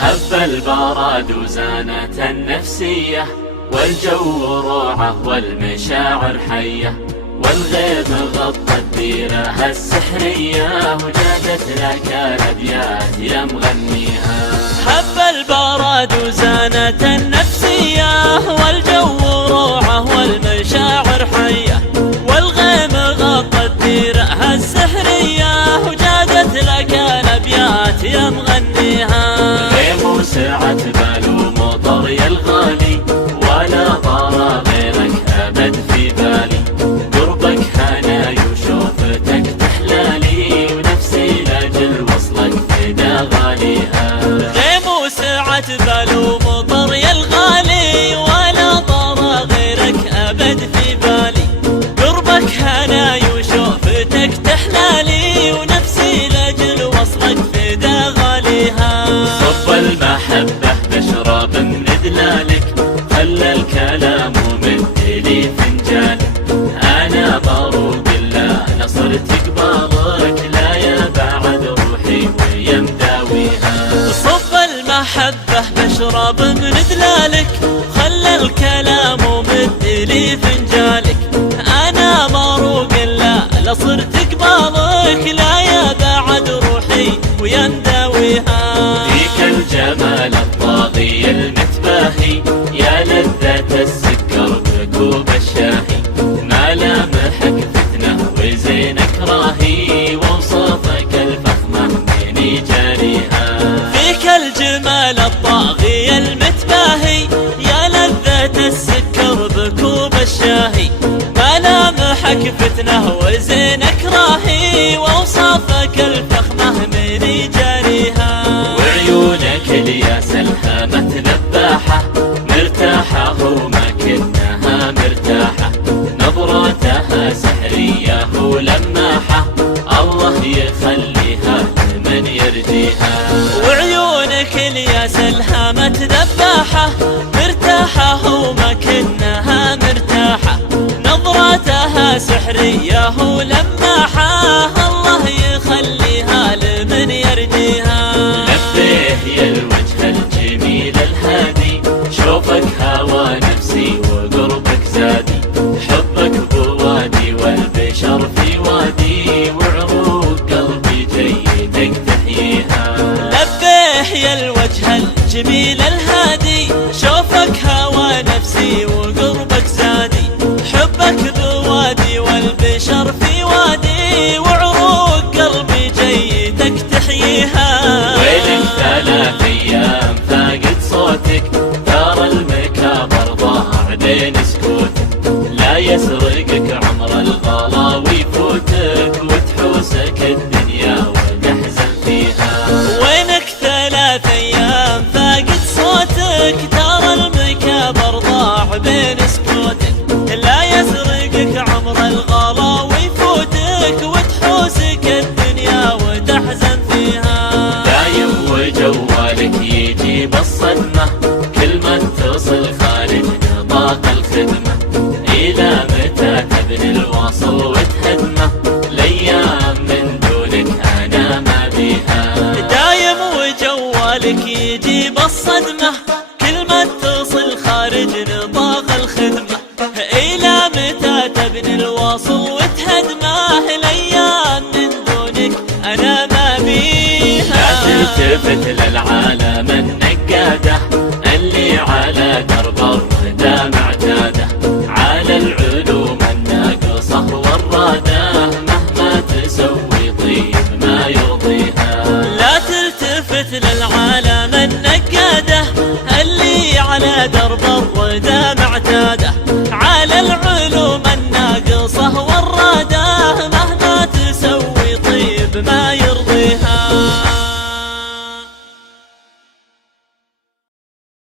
هب البراد وزانت النفسية، والجو روعة والمشاعر حية، والغيم غطى الديرة السحرية، وجادت لك الأبيات يا مغنيها. هب البراد وزانت النفسية، والجو روعة والمشاعر حية، والغيم غطى الديرة السحرية، وجادت لك الأبيات يا مغنيها. غيم وسعت بال ومطر يا الغالي، ولا طار غيرك أبد في بالي، قربك هناي وشوفتك تحلالي، ونفسي لاجل وصلك فدا غاليها. غيم وسعت بال ومطر يا الغالي، ولا طار غيرك أبد في بالي، قربك هناي وشوفتك تحلالي، ونفسي لاجل وصلك فدا غاليها. صب المحبة بشرب من دلالك، خلى الكلام ومدلي فنجانك، أنا بروق الله نصرت قبالك، لا يا بعد روحي ويا مداويها. صب المحبة بشرب من دلالك، خلى الكلام ومدلي فنجالك، أنا بروق الله لصرت قبالك، لا يا بعد روحي ويا مداويها. فيك الجمال الطاغي المتباهي، يا لذة السكر بكوب الشاهي، ملامحك فتنة وزينك راهي، ووصافك الفخمة مني جاريها. فيك الجمال الطاغي المتباهي، يا لذة السكر بكوب الشاهي، ملامحك فتنة وزينك راهي، ووصافك الفخمة مني جاريها. وعيونك الياس الهامة ذباحة، مرتاحة وما كنها مرتاحة، نظراتها سحرية ولماحة، الله يخليها لمن يرجيها. وعيونك الياس الهامة ذباحة، مرتاحة وما كنها مرتاحة، نظراتها سحرية ولماحة، الله يخليها لمن يرجيها. لبيه يا الوجه الجميل الهادي، شوفك هوى نفسي وقربك زادي، حبك بوادي والبشر في وادي، وعروق قلبي جيدك تحييها. لبيه يا الوجه الجميل الهادي، شوفك هوى نفسي وقربك زادي، حبك بوادي والبشر في وادي، وعروق قلبي جيدك تحييها. ويلك 3 أيام فاقد صوتك، ترى المكابر ضاع بين سكوتك، لا يسرقك عمر الغلا ويفوتك، وتحوسك الدنيا وتحزن فيها. وينك 3 أيام فاقد صوتك، ترى المكابر ضاع بين سكوتك، لا يسرقك عمر الغلا ويفوتك، وتحوسك الدنيا وتحزن فيها. دايم وجوالك يجيب الصدمة، كل ما اتصل خارج نطاق الخدمة، إلى متى تبني الواصل وتهدمه، الأيام من دونك أنا ما بيها. دايم وجوالك يجيب الصدمة، كل ما اتصل خارج نطاق الخدمة، إلى متى تبني الواصل وتهدمه، الأيام من دونك أنا ما بيها. لا تلتفت للعالم النقادة، اللي على درب الردى معتاده، على العلوم الناقصة والرادة، مهما تسوي طيب ما يرضيها. لا تلتفت للعالم النقادة، اللي على درب الردى